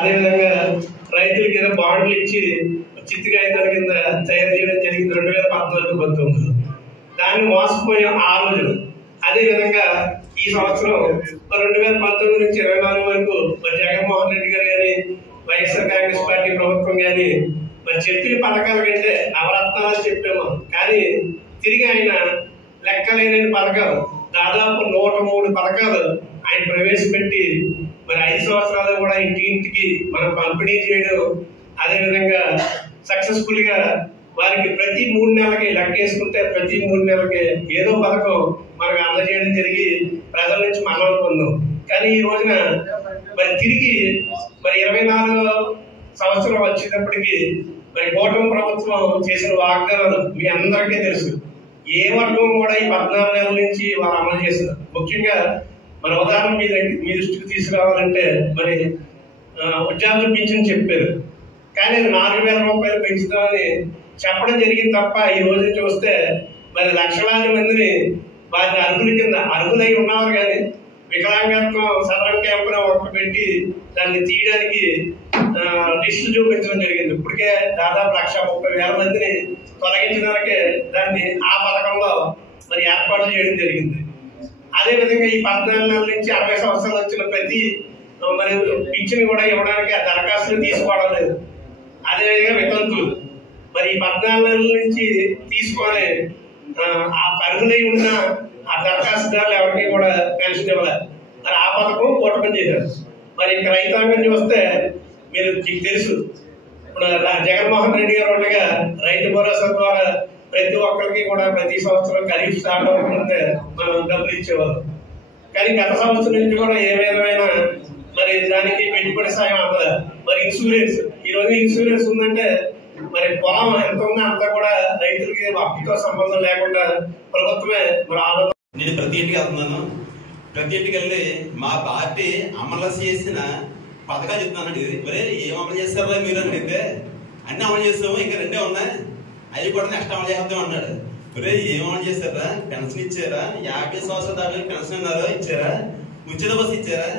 అదేవిధంగా రైతులకి ఏదో బాండ్లు ఇచ్చి చిత్తి కాగితాల కింద తయారు చేయడం జరిగింది 2014-19. దాన్ని మోసపోయాం ఆ రోజు. అదేవిధంగా ఈ సంవత్సరం 2019 నుంచి 24 వరకు మరి జగన్మోహన్ రెడ్డి గారు కానీ వైఎస్ఆర్ కాంగ్రెస్ పార్టీ ప్రభుత్వం కానీ మరి చెప్పిన పథకాల కంటే నవరత్నాలు చెప్పాము, కానీ తిరిగి ఆయన లెక్కలేని పథకాలు దాదాపు 103 పథకాలు ఆయన ప్రవేశపెట్టి మరి 5 సంవత్సరాలు కూడా ఇంటింటికి మనం పంపిణీ చేయడం, అదేవిధంగా సక్సెస్ఫుల్ గా వారికి ప్రతి 3 నెలలకి లెక్క వేసుకుంటే ప్రతి 3 నెలలకి ఏదో పథకం మనకు అందజేయడం జరిగి ప్రజల నుంచి మన్నలు పొందాం. కానీ ఈ రోజున మరి తిరిగి మరి 24 సంవత్సరం వచ్చేటప్పటికి మరి కూటమి ప్రభుత్వం చేసిన వాగ్దానాలు మీ అందరికీ తెలుసు. ఏ వర్గం కూడా ఈ 14 నెలల నుంచి వారు అమలు చేశారు. ముఖ్యంగా మన ఉదాహరణ మీ దృష్టికి తీసుకురావాలంటే మరి ఉద్యోగులు పింఛన్ చెప్పారు, కానీ అది 4,000 రూపాయలు పెంచుతామని చెప్పడం జరిగింది తప్ప ఈ రోజు చూస్తే మరి లక్షలాది మందిని వారిని అర్హులై ఉన్నారు, కానీ వికలాంగత్వం సదరణ క్యాంపున ఒక్క పెట్టి దాన్ని తీయడానికి లిస్టులు చూపించడం జరిగింది. ఇప్పటికే దాదాపు 130,000 మందిని తొలగించడానికే దాన్ని ఆ పథకంలో మరి ఏర్పాటు చేయడం జరిగింది. అదేవిధంగా ఈ 14 నెలల నుంచి 60 సంవత్సరాలు వచ్చిన ప్రతి మరి పింఛన్ కూడా ఇవ్వడానికి ఆ దరఖాస్తులు తీసుకోవడం లేదు. అదేవిధంగా వితంతులు మరి ఈ 14 నెలల నుంచి తీసుకొని ఆ అర్హులై ఉన్న ఆ దరఖాస్తుదారులు ఎవరికి కూడా పెన్షన్ ఇవ్వలేదు. మరి ఆ పథకం కూటమి చేశారు. మరి ఇంకా రైతాంగం చూస్తే మీకు తెలుసు, ఇప్పుడు జగన్మోహన్ రెడ్డి గారు ఉండగా రైతు భరోసా ద్వారా ప్రతి ఒక్కరికి కూడా ప్రతి సంవత్సరం ఖరీఫ్ స్టార్ట్ అవ్వకముందే మనం డబ్బులు ఇచ్చేవాళ్ళం. కానీ గత సంవత్సరం నుంచి కూడా ఏ విధమైన మరి దానికి పెట్టుబడి సాయం అందదు. మరి ఇన్సూరెన్స్, ఈ రోజు ఇన్సూరెన్స్ ఉందంటే మరి పొలం ఎంత ఉందో అంతా కూడా రైతులకి అప్పుతో సంబంధం లేకుండా ప్రభుత్వమే మరి ఆనందం. నేను ప్రతి ఇంటికి వెళ్తున్నాను, ప్రతి ఇంటికి వెళ్ళి మా పార్టీ అమలు చేసిన పథకాలు చెప్తున్నానండి. ఏం అమలు చేస్తారా మీరు అని అడిగితే అన్ని అమలు చేస్తాము, ఇంకా 2 ఉన్నాయి, అవి కూడా నెక్స్ట్ అమలు చేద్దాం అన్నాడు. ఏం అమలు చేస్తారా? పెన్షన్ ఇచ్చారా? 50 సంవత్సరాల దాకా పెన్షన్ అన్నారా? ఇచ్చారా? ఉచిత బస్సు ఇచ్చారా?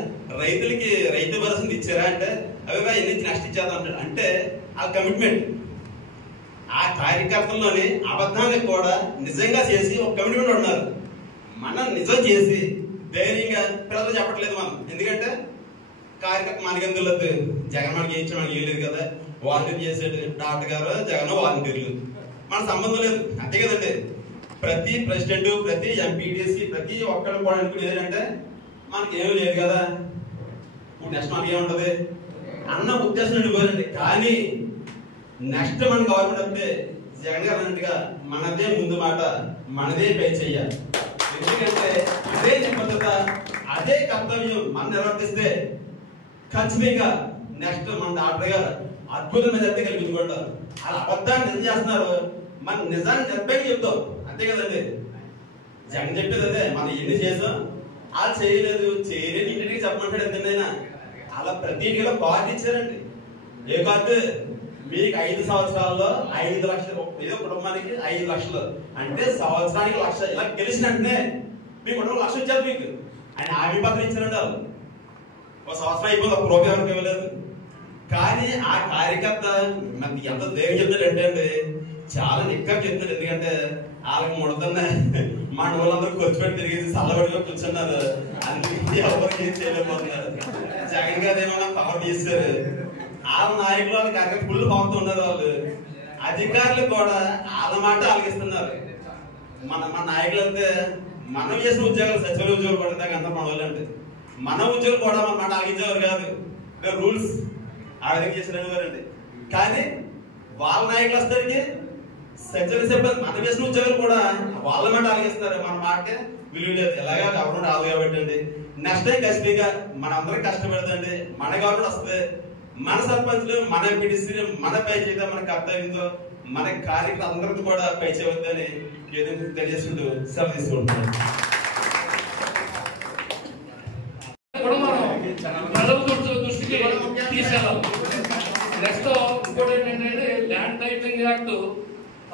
రైతులకి రైతు భరోసా ఇచ్చారా? అంటే అవి ఎన్ని నెక్స్ట్ ఇచ్చేద్దాం అంటాడు. అంటే ఆ కమిట్మెంట్, ఆ కార్యకర్తల్లోని అబద్ధాన్ని కూడా నిజంగా చేసి ఒక కమిట్మెంట్ ఉన్నారు. మనం నిజం చేసి ధైర్యంగా ప్రజలు చెప్పట్లేదు మనం. ఎందుకంటే కార్యకర్త మనకెందుకు జగన్ మనకి ఏం మనకి ఏం లేదు కదా, వాలంటీర్ చేసాడు డాక్టర్ గారు, జగన్ వాలంటీర్లు, మన సంబంధం లేదు, అంతే కదండి. ప్రతి ప్రెసిడెంట్, ప్రతి ఎంపీటీసీ, ప్రతి ఒక్కరు కూడా అనుకుని ఏంటంటే మనకి ఏమీ లేదు కదా, ఇప్పుడు నెక్స్ట్ మనకి ఏముంటది అన్న ఉద్దేశం ఉండిపోయింది. కానీ నెక్స్ట్ మన గవర్నమెంట్ వస్తే జగన్ గారు అన్నట్టుగా మనదే ముందు మాట, మనదే పై చెయ్యాలి. ఎందుకంటే అదే నిబద్ధత, అదే కర్తవ్యం మనం నిర్వర్తిస్తే ఖచ్చితంగా నెక్స్ట్ మన డాక్టర్ గారు అద్భుతమైన మెజార్టీ కల్పించుకుంటారు. అలా అబద్ధాన్ని నిజం చేస్తున్నారు, మన నిజాన్ని నిర్భయంగా చెప్తాం, అంతే కదండి. జగన్ చెప్పేది అదే, మనం ఎన్ని చేసాం అలా చేయలేదు, చేయలేదు ఇంటికి చెప్పమంటాడు. ఎంతైనా అలా ప్రతి ఇంటిలో కార్డు ఇచ్చారండి. ఏ కార్డు? మీకు 5 సంవత్సరాల్లో 5 లక్షలు, ఏదో కుటుంబానికి 5 లక్షలు అంటే సంవత్సరానికి 1,00,000. ఇలా గెలిచిన వెంటనే మీ కుటుంబం 1,00,000 ఇచ్చారు మీకు. ఆయన హామీ పత్రం ఇచ్చారండి. వాళ్ళు ఒక సంవత్సరం అయిపోయింది, ఒక రూపాయి ఎవరికి ఇవ్వలేదు. కానీ ఆ కార్యకర్త నాకు ఎంత ధైర్యం చెప్తాడు అంటే చాలా నిక్కగా చెప్తాడు. ఎందుకంటే వాళ్ళకి ముడతన్నా మన వాళ్ళందరూ ఖర్చు పెట్టి తిరిగేసి చల్లబడిగా కూర్చున్నారు, అందుకే ఎవరికి ఏం చేయలేకపోతున్నారు. జగన్ గారు ఏమన్నా పవర్ తీస్తారు, వాళ్ళ నాయకులు వాళ్ళ కార్యకర్త ఫుల్ పవర్తో ఉన్నారు. వాళ్ళు అధికారులు కూడా వాళ్ళ మాట ఆలకిస్తున్నారు. మన నాయకులు అంటే మనం చేసిన ఉద్యోగాలు, సచివాలయ ఉద్యోగాలు పడితే అంతా మన వాళ్ళు అంటే మన ఉద్యోగులు కూడా మన మాట ఆగించేవారు కాదు. రూల్స్ ఆ విధంగా చేసినవారండి. కానీ వాళ్ళ నాయకులు వస్తానికి సచివాలయ సిబ్బంది మనం చేసిన ఉద్యోగులు కూడా వాళ్ళ మాట ఆలకిస్తున్నారు, మన మాట విలువ లేదు. ఎలాగా గవర్నమెంట్ రాదు కాబట్టి అండి నెక్స్ట్ టైం ఖచ్చితంగా మనందరం కష్టపడదండి. మన గవర్నమెంట్ వస్తుంది, మన సర్పంచ్లు, మన ఎంపీటీసీలు మన పై చేద్దాం, మన కర్తవ్యంతో మన కార్యక్రమం అందరితో కూడా పై చేయవద్దని తెలియజేసుకుంటూ సెలవు తీసుకుంటున్నాను. దృష్టికి తీసుకెళ్ళాలి. నెక్స్ట్ ఇంకోటి ఏంటంటే ల్యాండ్ టైటిలింగ్ యాక్ట్,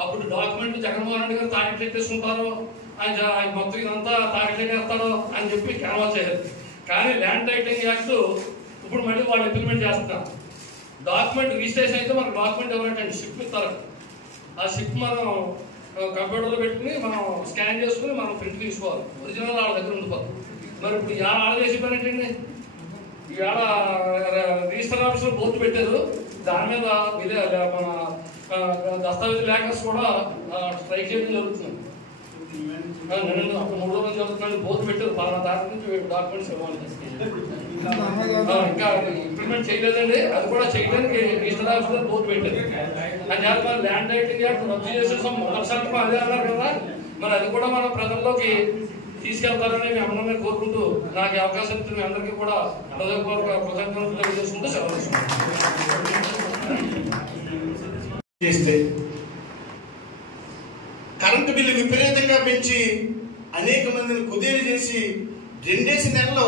అప్పుడు డాక్యుమెంట్ జగన్మోహన్ రెడ్డి గారు తాకట్టు పెట్టేసుకుంటారు, ఆయన మొత్తం ఇదంతా తాకట్టు వేస్తాడు అని చెప్పి క్యాన్వాస్ చేయాలి. కానీ ల్యాండ్ టైటిలింగ్ యాక్ట్ ఇప్పుడు మళ్ళీ వాళ్ళు ఇంప్లిమెంట్ చేస్తున్నారు. డాక్యుమెంట్ రిజిస్ట్రేషన్ అయితే మనకు డాక్యుమెంట్ ఎవరంటే షిప్ ఇస్తారు. ఆ షిప్ మనం కంప్యూటర్లో పెట్టుకుని మనం స్కాన్ చేసుకుని మనం ప్రింట్ తీసుకోవాలి. ఒరిజినల్ వాళ్ళ దగ్గర ఉండిపోతుంది. మరి ఇప్పుడు ఈ ఆర్డర్ చేసి పనేంటండి, ఈవేళ రిజిస్టర్ ఆఫీసులో బోర్డు పెట్టారు, దాని మీద మన దస్తావేజ్ లేఖర్స్ కూడా స్ట్రైక్ చేయడం జరుగుతుంది. అప్పుడు 3 రోజులు జరుగుతున్నాడు, బోర్డు పెట్టారు, పలానా దాని నుంచి డాక్యుమెంట్స్ ఇవ్వాలి. ఇంకా ఇంప్లిమెంట్ చేయలేదండి, అది కూడా చేయడానికి రిజిస్టర్ ఆఫీసులో బోర్డు పెట్టారు. అని చేత మరి ల్యాండ్ టైటిలింగ్ యాక్ట్ రద్దు చేసేసాం. మొదటిసారి అదే అన్నారు కదా, మరి అది కూడా మనం ప్రజల్లోకి తీసుకెళ్తారని మీ అందరినీ కోరుకుంటూ నాకు అవకాశం ఇచ్చిన మీ అందరికీ కూడా హృదయపూర్వక కృతజ్ఞతలు తెలియజేసుకుంటూ సెలవు చేస్తే కరెంటు బిల్లు విపరీతంగా పెంచి అనేక మందిని కుదేలు చేసి 2 నెలల్లో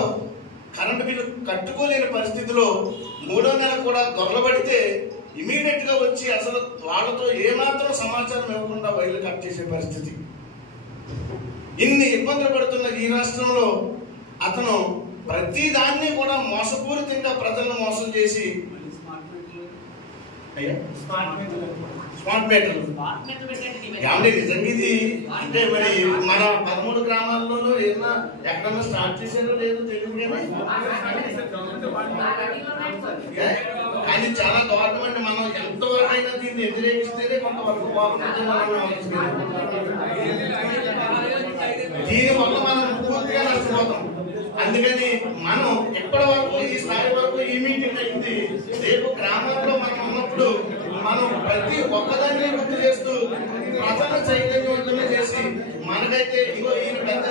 కరెంటు బిల్లు కట్టుకోలేని పరిస్థితిలో 3వ నెల కూడా దొరలబడితే ఇమీడియట్ గా వచ్చి అసలు వాళ్ళతో ఏమాత్రం సమాచారం ఇవ్వకుండా వైర్లు కట్ చేసే పరిస్థితి. ఇన్ని ఇబ్బందులు పడుతున్న ఈ రాష్ట్రంలో అతను ప్రతి దాన్ని కూడా మోసపూరితంగా ప్రజలను మోసం చేసి స్మార్ట్ మీటర్లు ఏమంటే నిజంగా ఇది అంటే మరి మన 13 గ్రామాల్లోనూ ఏదైనా ఎక్కడన్నా స్టార్ట్ చేశారో లేదో తెలియదు కానీ చాలా దారుణం అండి. మనం ఎంతవరకు అయినా దీన్ని వ్యతిరేకిస్తేనే కొంతవరకు బాగుంటుంది. దీనివల్ల మనం పూర్తిగా నష్టపోతాం. అందుకని మనం ఎప్పటి వరకు ఈ స్థాయి వరకు ఈ మీటింగ్ అయింది. రేపు గ్రామాల్లో మనం ఉన్నప్పుడు మనం ప్రతి ఒక్కదాన్ని గుర్తు చేస్తూ ప్రజల చైతన్యవంతులు చేసి మనకైతే ఇగో ఈయన పెద్ద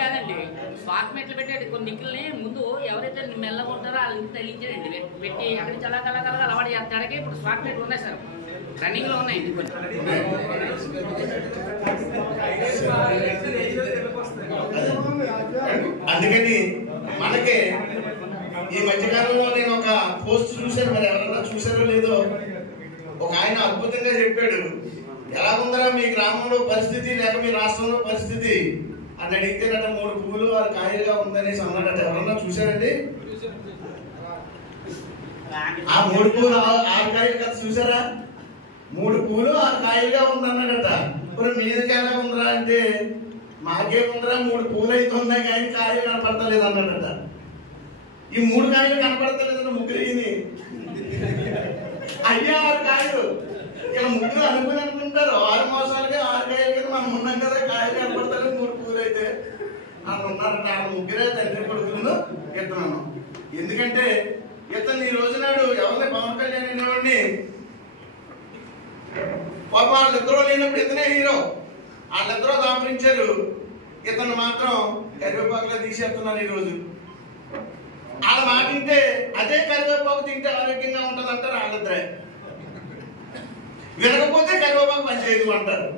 కాదండి స్మార్ట్ మీటర్లు పెట్టాడు. కొన్ని నిక్కుల్ని ముందు ఎవరైతే మెల్లగా ఉంటారో వాళ్ళకి తగిలించాడండి పెట్టి అక్కడ చాలా కళాకారుగా అలవాటు చేస్తాడకి ఇప్పుడు స్మార్ట్ మీటర్లు ఉన్నాయి సార్, రన్నింగ్ లో ఉన్నాయి. అందుకని మనకే ఈ మధ్యకాలంలో నేను ఒక పోస్ట్ చూశాను, మరి ఎవరైనా చూసారో లేదో. ఒక ఆయన అద్భుతంగా చెప్పాడు, ఎలా ఉందరా మీ గ్రామంలో పరిస్థితి లేక మీ రాష్ట్రంలో పరిస్థితి అని అడిగితేనట 3 పువ్వులు 6 కాయలుగా ఉందనేసి అన్నాడట. ఎవరన్నా చూశారండి? ఆ 3 పువ్వులు 6 కాయలు కదా చూసారా? 3 పువ్వులు 6 కాయలుగా ఉందన్నాడట. ఇప్పుడు మీదకి ఎలా ఉందిరా అంటే మాకేముందిరా 3 పువ్వులు అయితే ఉన్నాయి కానీ కాయలు కనపడతలేదు అన్నాడట. ఈ 3 కాయలు కనపడతలేదన్న ముగ్గురిని అయ్యా 6 కాయలు ఇలా ముగ్గురు అనుకుంటారు 6 మాసాలుగా 6 కాయలు కదా మనం ఉన్నాం కదా, కాయలు కనపడతలేదు 3 పువ్వులు అయితే అని ఉన్నారట. ఆ ముగ్గురే తండ్రి కొడుకులను ఎత్తున్నాను. ఎందుకంటే ఇతను ఈ రోజు నాడు ఎవరిని పవన్ కళ్యాణ్ అనేవాడిని పాప వాళ్ళిద్దరూ లేనప్పుడు ఇతనే హీరో, వాళ్ళిద్దరూ దాపరించారు, ఇతను మాత్రం కరివేపాకులో తీసేస్తున్నారు. ఈ రోజు వాళ్ళ మాట తింటే అదే కరివేపాకు తింటే ఆరోగ్యంగా ఉంటుంది అంటారు వాళ్ళిద్దరే. వినకపోతే కరివేపాకు పనిచేయదు అంటారు.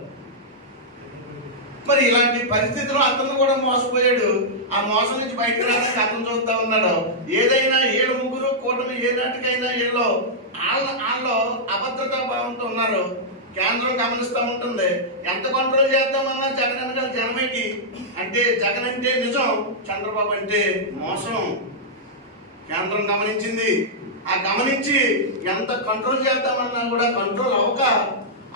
మరి ఇలాంటి పరిస్థితిలో అతను కూడా మోసపోయాడు. ఆ మోసం నుంచి బయటకు రావడానికి అతను చూస్తా ఉన్నాడు. ఏదైనా 7 ముగ్గురు కూటమి ఏ నాటికైనా వాళ్ళు అభద్రతా భావంతో ఉన్నారు. కేంద్రం గమనిస్తూ ఉంటుంది. ఎంత కంట్రోల్ చేద్దామన్నా జగన్ వెనకాల జనమేకి అంటే జగన్ అంటే నిజం, చంద్రబాబు అంటే మోసం. కేంద్రం గమనించింది. ఆ గమనించి ఎంత కంట్రోల్ చేద్దామన్నా కూడా కంట్రోల్ అవ్వక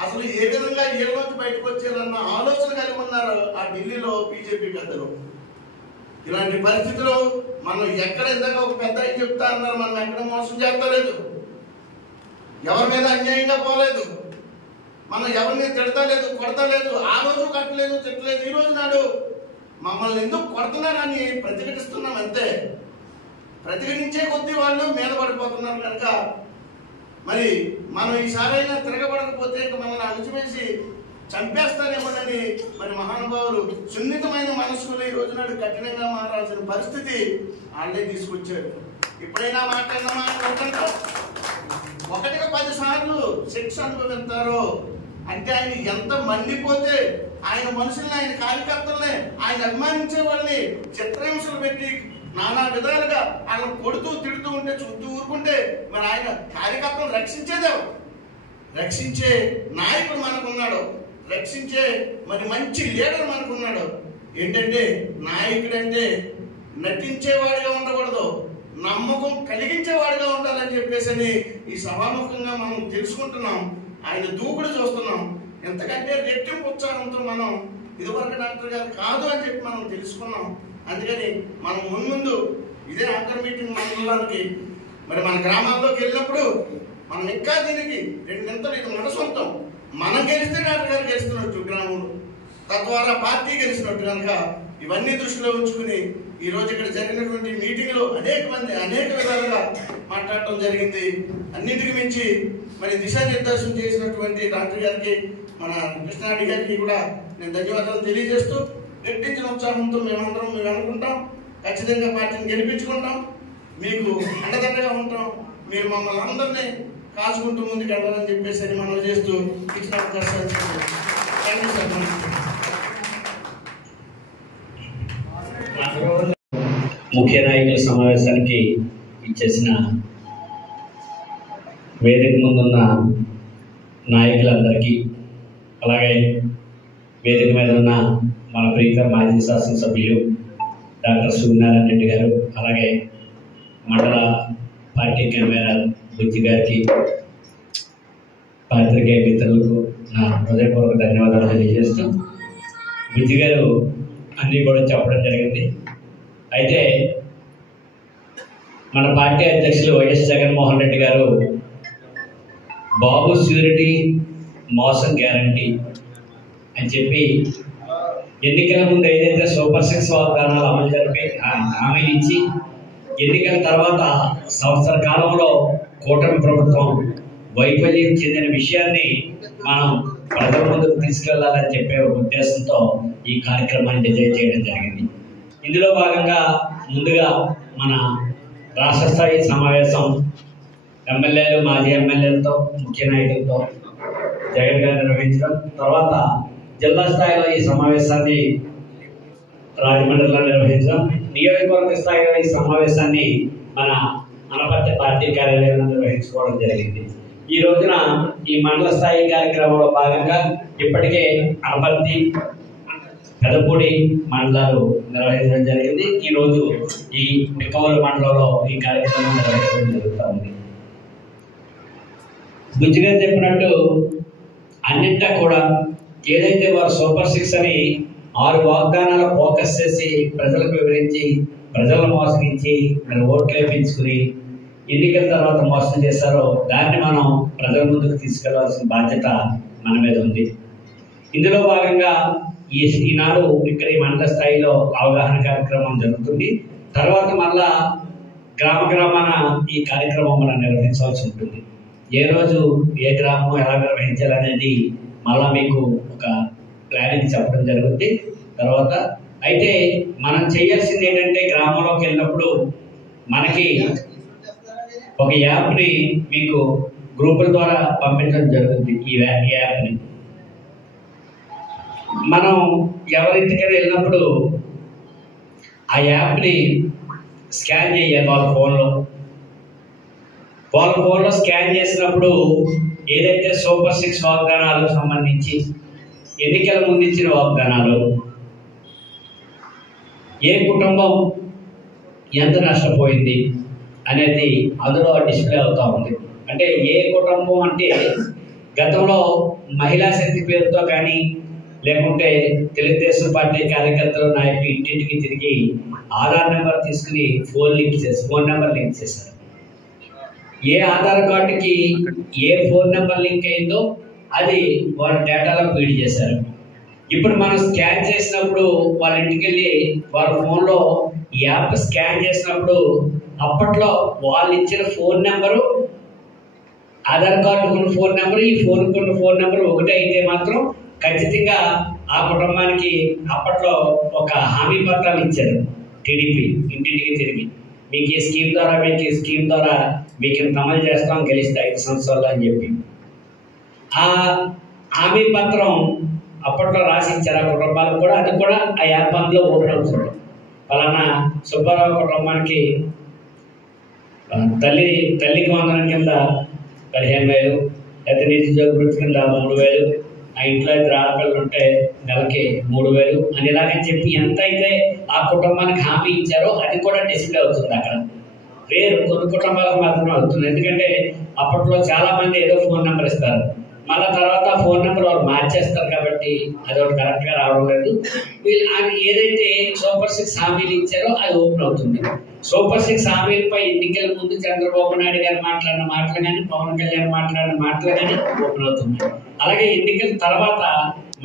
అసలు ఏ విధంగా ఏళ్ళలోంచి బయటకు వచ్చేయాలన్న ఆలోచన కలిగి ఉన్నారు ఆ ఢిల్లీలో బీజేపీ పెద్దలు. ఇలాంటి పరిస్థితుల్లో మనం ఎక్కడ ఇందాక ఒక పెద్ద చెప్తా అన్నారు, మనం ఎక్కడ మోసం చేస్తలేదు, ఎవరి మీద అన్యాయంగా పోలేదు, మనం ఎవరిని తిడతలేదు కొడతలేదు, ఆ రోజు కట్టలేదు తిట్టలేదు. ఈ రోజు నాడు మమ్మల్ని ఎందుకు కొడుతున్నారని ప్రతిఘటిస్తున్నాం అంతే. ప్రతిఘటించే కొద్దీ వాళ్ళు మీద పడిపోతున్నారు కనుక మరి మనం ఈసారైనా తిరగబడకపోతే మనల్ని అణిచివేసి చంపేస్తారేమోనని మరి మహానుభావులు సున్నితమైన మనసులు ఈ రోజు నాడు కఠినంగా మారాల్సిన పరిస్థితి వాళ్ళే తీసుకొచ్చారు. ఎప్పుడైనా మాట్లాడినా మాట్లాడుతుంటారు 1కి 10 సార్లు శిక్ష అనుభవిస్తారు. అంటే ఆయన ఎంత మండిపోతే ఆయన మనుషుల్ని ఆయన కార్యకర్తల్ని ఆయన అభిమానించే వాళ్ళని చిత్రహింసలు పెట్టి నానా విధాలుగా ఆయన కొడుతూ తిడుతూ ఉంటే చూస్తూ ఊరుకుంటే మరి ఆయన కార్యకర్తలు రక్షించేదేవు. రక్షించే నాయకుడు మనకున్నాడు, రక్షించే మరి మంచి లీడర్ మనకున్నాడు. ఏంటంటే నాయకుడు అంటే నటించేవాడిగా ఉండకూడదు, నమ్మకం కలిగించేవాడిగా ఉండాలని చెప్పేసి ఈ సభాముఖంగా మనం తెలుసుకుంటున్నాం. ఆయన దూకుడు చూస్తున్నాం. ఎంతకంటే రెట్టింపు ఉత్సాహంతో మనం ఇదివరకు డాక్టర్ గారు కాదు అని చెప్పి మనం తెలుసుకున్నాం. అందుకని మనం ముందు ఇదే యాంకర్ మీటింగ్ మండలానికి మరి మన గ్రామాల్లోకి వెళ్ళినప్పుడు మనం ఇంకా దీనికి రెండింతలు ఇది మన సొంతం. మనం గెలిస్తే డాక్టర్ గారు గెలుస్తున్నట్టు గ్రామంలో, తద్వారా పార్టీ గెలిచినట్టు కనుక ఇవన్నీ దృష్టిలో ఉంచుకుని ఈ రోజు ఇక్కడ జరిగినటువంటి మీటింగ్లో అనేక మంది అనేక విధాలుగా మాట్లాడటం జరిగింది. అన్నింటికి మించి మరి దిశానిర్దేశం చేసినటువంటి డాక్టర్ గారికి, మన కృష్ణారెడ్డి గారికి కూడా నేను ధన్యవాదాలు తెలియజేస్తూ, రెట్టించిన ఉత్సాహంతో మేమందరం మేము అనుకుంటాం, ఖచ్చితంగా పార్టీని గెలిపించుకుంటాం, మీకు అండదండగా ఉంటాం, మీరు మమ్మల్ని అందరినీ కాచుకుంటూ ముందుకు వెళ్ళాలని చెప్పేసి మనం చేస్తూ ఇచ్చిన అవకాశాలు థ్యాంక్ యూ సార్. ముఖ్య నాయకుల సమావేశానికి ఇచ్చేసిన వేదిక ముందున్న నాయకులందరికీ, అలాగే వేదిక మీద ఉన్న మన ప్రీత మాజీ శాసనసభ్యులు డాక్టర్ సూర్యనారాయణ రెడ్డి గారు, అలాగే మండల పార్టీ కన్వీనర్ బుజ్జి గారికి, పాత్రికేయ మిత్రులకు నా హృదయపూర్వక ధన్యవాదాలు తెలియజేస్తూ, బుజ్జి గారు అన్నీ కూడా చెప్పడం జరిగింది. అయితే మన పార్టీ అధ్యక్షులు వైఎస్ జగన్మోహన్ రెడ్డి గారు బాబు ష్యూరిటీ మోసం గ్యారంటీ అని చెప్పి ఎన్నికల ముందు ఏదైతే సూపర్ 6 వాగ్దానాలు అమలు జరిపి హామీ ఇచ్చి ఎన్నికల తర్వాత సంవత్సర కాలంలో కూటమి ప్రభుత్వం వైఫల్యం చెందిన విషయాన్ని మనం ప్రజల ముందుకు తీసుకెళ్లాలని చెప్పే ఉద్దేశంతో ఈ కార్యక్రమాన్ని డిజైన్ చేయడం జరిగింది. ఇందులో భాగంగా ముందుగా మన రాష్ట్ర స్థాయి సమావేశం ఎమ్మెల్యేలు, మాజీ ఎమ్మెల్యేలతో, ముఖ్య నాయకులతో జగన్ గారు నిర్వహించడం, తర్వాత జిల్లా స్థాయిలో ఈ సమావేశాన్ని రాజమండ్రిలో నిర్వహించడం, నియోజకవర్గ స్థాయిలో ఈ సమావేశాన్ని మన అనపర్తి పార్టీ కార్యాలయంలో నిర్వహించుకోవడం జరిగింది. ఈ రోజున ఈ మండల స్థాయి కార్యక్రమంలో భాగంగా ఇప్పటికే అనపర్తి, పెదపూడి మండలాలు నిర్వహించడం జరిగింది. ఈరోజు ఈ పిక్కవోలు మండలంలో ఈ కార్యక్రమం నిర్వహించడం జరుగుతూ ఉంది. బుజ్జిగా చెప్పినట్టు అన్నింటా కూడా ఏదైతే వారు సూపర్ 6 అని 6 వాగ్దానాలు ఫోకస్ చేసి ప్రజలకు వివరించి, ప్రజలను మోసగించి మరి ఓట్లు వేయించుకుని ఎన్నికల తర్వాత మోసం చేశారో దాన్ని మనం ప్రజల ముందుకు తీసుకెళ్లాల్సిన బాధ్యత మన మీద ఉంది. ఇందులో భాగంగా ఈనాడు ఇక్కడ ఈ మండల స్థాయిలో అవగాహన కార్యక్రమం జరుగుతుంది. తర్వాత మళ్ళా గ్రామాన ఈ కార్యక్రమం మనం నిర్వహించాల్సి ఉంటుంది. ఏ రోజు ఏ గ్రామం ఎలా నిర్వహించాలనేది మళ్ళా మీకు ఒక ప్లానింగ్ చెప్పడం జరుగుతుంది. తర్వాత అయితే మనం చేయాల్సింది ఏంటంటే గ్రామంలోకి వెళ్ళినప్పుడు మనకి ఒక యాప్ని మీకు గ్రూపుల ద్వారా పంపించడం జరుగుతుంది. ఈ యాప్ని మనం ఎవరింటికైనా వెళ్ళినప్పుడు ఆ యాప్ని స్కాన్ చేయాలి. వాళ్ళ ఫోన్లో స్కాన్ చేసినప్పుడు ఏదైతే సూపర్ 6 వాగ్దానాలకు సంబంధించి ఎన్నికల ముందు ఇచ్చిన వాగ్దానాలు, ఏ కుటుంబం ఎంత నష్టపోయింది అనేది అందులో డిస్ప్లే అవుతూ ఉంది. అంటే ఏ కుటుంబం అంటే గతంలో మహిళా శక్తి పేరుతో కానీ లేకుంటే తెలుగుదేశం పార్టీ కార్యకర్తలు నాయకులు ఇంటింటికి తిరిగి ఆధార్ నెంబర్ తీసుకుని ఫోన్ నెంబర్ లింక్ చేశారు. ఏ ఆధార్ కార్డుకి ఏ ఫోన్ నెంబర్ లింక్ అయిందో అది వాళ్ళ డేటాలో ఫీడ్ చేశారు. ఇప్పుడు మనం స్కాన్ చేసినప్పుడు వాళ్ళ ఇంటికి వెళ్ళి వాళ్ళ ఫోన్లో యాప్ స్కాన్ చేసినప్పుడు అప్పట్లో వాళ్ళు ఇచ్చిన ఫోన్ నెంబరు, ఆధార్ కార్డుకున్న ఫోన్ నెంబరు, ఈ ఫోన్కున్న ఫోన్ నెంబరు ఒకటే అయితే మాత్రం ఖచ్చితంగా ఆ కుటుంబానికి అప్పట్లో ఒక హామీ పత్రాలు ఇచ్చారు టీడీపీ ఇంటింటికి తిరిగి, మీకు ఈ స్కీమ్ ద్వారా మీకు ఇంత అమలు చేస్తాం గెలిస్తే 5 సంవత్సరాలు అని చెప్పి ఆ హామీ పత్రం అప్పట్లో రాసి ఇచ్చారు ఆ కుటుంబాలకు కూడా. అది కూడా ఆ యాప్ అందులో ఓపెన్ అవుతుంది. ఫలానా సుబ్బారావు కుటుంబానికి తల్లికి వందనం కింద 15,000, లేకపోతే నిరుద్యోగ వృత్తి కింద 3,000, ఆ ఇంట్లో 2 ఆడపిల్లలు ఉంటే నెలకి 3,000 అని ఇలాగని చెప్పి ఎంత అయితే ఆ కుటుంబానికి హామీ ఇచ్చారో అది కూడా డిస్ప్లే అవుతుంది అక్కడ. రేరు, కొన్ని కుటుంబాలకు మాత్రమే అవుతుంది. ఎందుకంటే అప్పట్లో చాలా మంది ఏదో ఫోన్ నెంబర్ ఇస్తారు, మళ్ళీ తర్వాత ఫోన్ నెంబర్ వాళ్ళు మార్చేస్తారు కాబట్టి అది ఒకటి కరెక్ట్గా రావడం లేదు. వీళ్ళు అది ఏదైతే సూపర్ 6 హామీలు ఇచ్చారో అది ఓపెన్ అవుతుంది. సూపర్ 6 హామీలపై ఎన్నికల ముందు చంద్రబాబు నాయుడు గారు మాట్లాడిన మాటలు కానీ, పవన్ కళ్యాణ్ మాట్లాడిన మాటలు కానీ ఓపెన్ అవుతుంది. అలాగే ఎన్నికల తర్వాత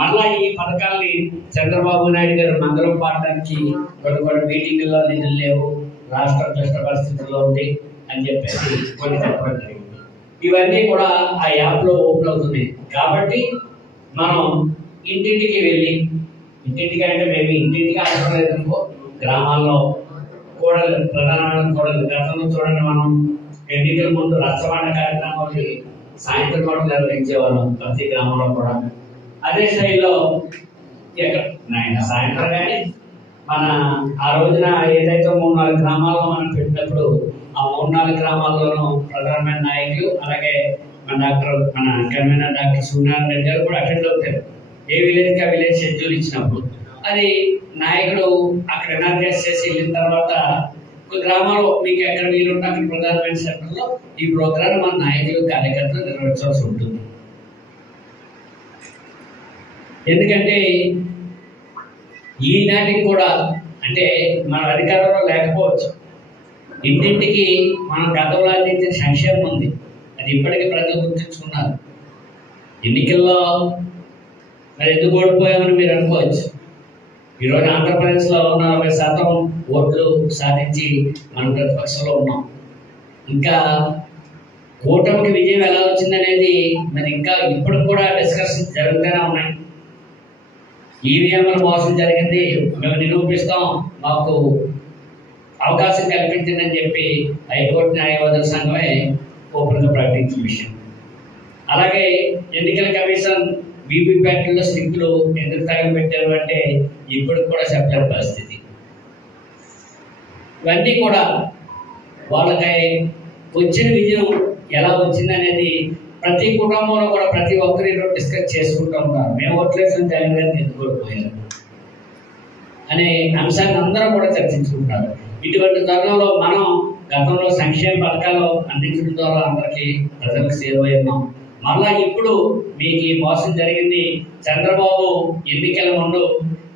మళ్ళా ఈ పథకాల్ని చంద్రబాబు నాయుడు గారు మందరం పాడడానికి కొన్ని మీటింగుల్లో నిధులు లేవు, రాష్ట్రం క్లిష్ట పరిస్థితుల్లో ఉంది అని చెప్పేసి కొన్ని చెప్పడం జరిగింది. ఇవన్నీ కూడా ఆ యాప్లో ఓపెన్ అవుతుంది. కాబట్టి మనం ఇంటింటికి వెళ్ళి, ఇంటింటికి అంటే మేము ఇంటింటికి ఆడుకోలేదనుకో, గ్రామాల్లో కూడలు, ప్రధానమైన కూడలు గతంలో చూడండి, మనం ఎన్నికల ముందు రచ్చబండ కార్యక్రమాలు సాయంత్రం కూడా నిర్వహించేవాళ్ళం ప్రతి గ్రామంలో కూడా. అదే శైలిలో సాయంత్రం కానీ మన ఆ రోజున ఏదైతే 3-4 గ్రామాల్లో మనం పెట్టినప్పుడు ఆ 3-4 గ్రామాల్లోనూ ప్రధానమైన నాయకులు, అలాగే మన కన్వీనర్ డాక్టర్ సూర్యనారాయణ రెడ్డి గారు కూడా అటెండ్ అవుతారు. ఏ విలేజ్కి ఆ విలేజ్ షెడ్యూల్ ఇచ్చినప్పుడు అది నాయకుడు అక్కడ ఎనార్గైజ్ చేసి వెళ్ళిన తర్వాత గ్రామాల్లో మీకు ఎక్కడ వీలుంటే అక్కడ ప్రధానమైన సెంటర్లో ఈ ప్రోగ్రామ్ మన నాయకులు, కార్యకర్తలు నిర్వహించాల్సి ఉంటుంది. ఎందుకంటే ఈనాటికి కూడా అంటే మన అధికారంలో లేకపోవచ్చు, ఇంటింటికి మనం గతంలో అందించిన సంక్షేమం ఉంది, అది ఇప్పటికీ ప్రజలు గుర్తించుకున్నారు. ఎన్నికల్లో మరి ఎందుకు ఓడిపోయామని మీరు అనుకోవచ్చు. ఈరోజు ఆంధ్రప్రదేశ్లో 40% ఓట్లు సాధించి మనం ప్రతిపక్షంలో ఉన్నాం. ఇంకా కూటమికి విజయం ఎలా వచ్చిందనేది మరి ఇంకా ఇప్పుడు కూడా డిస్కషన్స్ జరుగుతూనే ఉన్నాయి. ఈవీఎంల మోసం జరిగింది, మేము నిరూపిస్తాం, మాకు అవకాశం కల్పించిందని చెప్పి హైకోర్టు న్యాయవాదుల సంఘమే ఓపెన్గా ప్రకటించిన విషయం. అలాగే ఎన్నికల కమిషన్ వీవీప్యాట్లో స్లిప్లు ఎందుకు తగలబెట్టారు అంటే ఇప్పుడు కూడా చెప్పలేని పరిస్థితి. ఇవన్నీ కూడా వాళ్ళకి వచ్చిన విజయం ఎలా వచ్చిందనేది ప్రతి కుటుంబంలో కూడా ప్రతి ఒక్కరిలో డిస్కస్ చేసుకుంటూ ఉంటారు. మేము ఓట్లేసిన జగన్ గారిని ఎదుర్కోకపోయారు అనే అంశాన్ని అందరూ కూడా చర్చించుకుంటారు. ఇటువంటి తరుణంలో మనం గతంలో సంక్షేమ పథకాలు అందించడం ద్వారా అందరికీ ప్రజలకు సేవ ఉన్నాం. మళ్ళా ఇప్పుడు మీకు ఈ మోసం జరిగింది. చంద్రబాబు ఎన్నికల ముందు